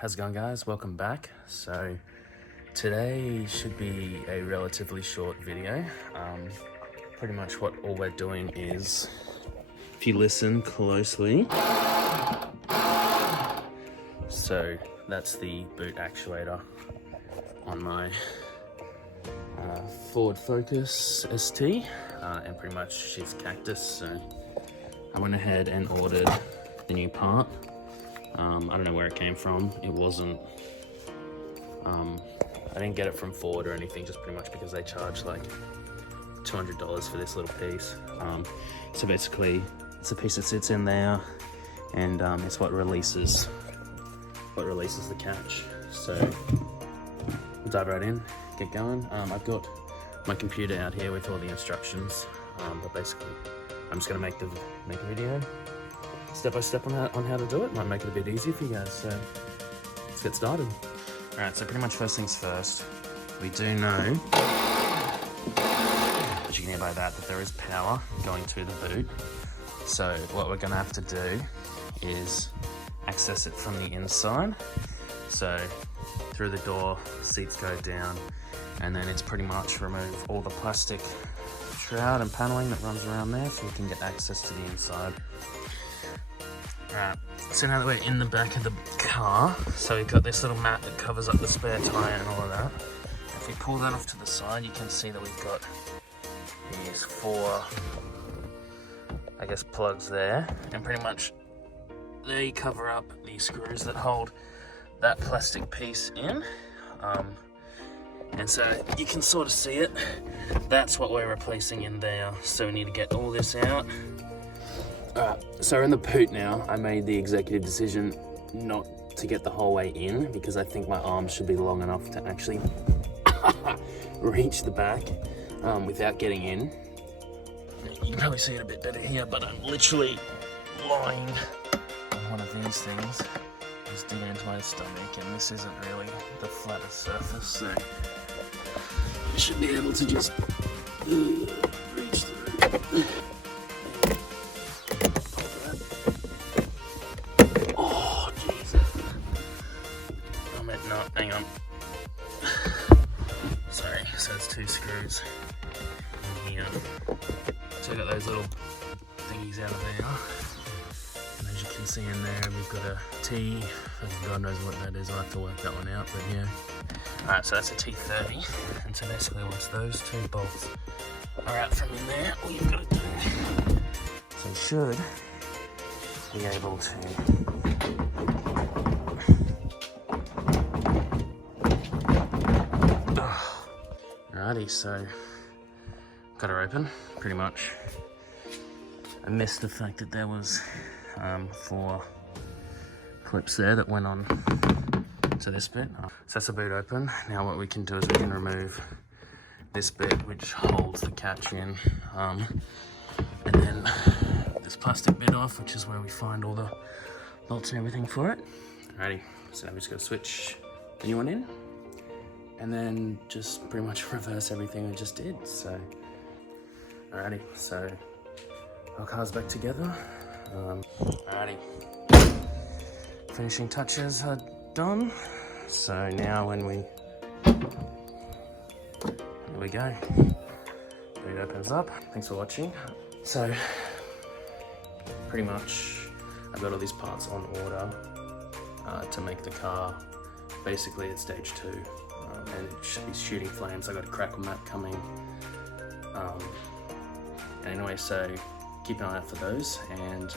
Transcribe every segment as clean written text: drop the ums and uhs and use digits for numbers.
How's it going, guys? Welcome back. So today should be a relatively short video. Pretty much what all we're doing is, if you listen closely, so that's the boot actuator on my Ford Focus ST, and pretty much she's cactus, so I went ahead and ordered the new part. I don't know where it came from. It wasn't, I didn't get it from Ford or anything, just pretty much because they charge like $200 for this little piece. So basically it's a piece that sits in there, and it's what releases the catch. So we'll dive right in, get going. I've got my computer out here with all the instructions, but basically I'm just gonna make a video step by step on how to do it. Might make it a bit easier for you guys, so let's get started. Alright, so pretty much first things first, we do know, as you can hear by that there is power going to the boot. So what we're gonna have to do is access it from the inside. So through the door, seats go down, and then it's pretty much remove all the plastic shroud and paneling that runs around there so we can get access to the inside. Alright, so now that we're in the back of the car, so we've got this little mat that covers up the spare tyre and all of that. If we pull that off to the side, you can see that we've got these four, I guess, plugs there, and pretty much they cover up the screws that hold that plastic piece in. And so you can sort of see it. That's what we're replacing in there. So we need to get all this out. So we're in the boot now. I made the executive decision not to get the whole way in because I think my arms should be long enough to actually reach the back without getting in. You can probably see it a bit better here, but I'm literally lying on one of these things. Just digging into my stomach, and this isn't really the flattest surface, so I should be able to just reach through. Oh, Jesus. I meant not, hang on. Sorry, so it's two screws in here. So I got those little thingies out of there. And as you can see in there, we've got a T. God knows what that is, I'll have to work that one out, but yeah. Alright, so that's a T30, and so basically once those two bolts are out from in there, all you've got to do, so you should be able to alrighty, so got her open, pretty much. I missed the fact that there was 4 clips there that went on to this bit. So that's the boot open. Now what we can do is we can remove this bit which holds the catch in, and then this plastic bit off, which is where we find all the bolts and everything for it. Alrighty, so now we just gotta switch the new one in, and then just pretty much reverse everything we just did. So alrighty, so our car's back together. Alrighty, finishing touches are done. So now when we, here we go, boot opens up. Thanks for watching. So pretty much I've got all these parts on order to make the car basically at stage 2, and it should be shooting flames. I got a crackle mat coming, anyway, so keep an eye out for those, and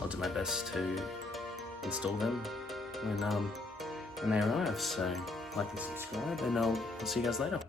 I'll do my best to install them when they arrive. So like and subscribe, and I'll see you guys later.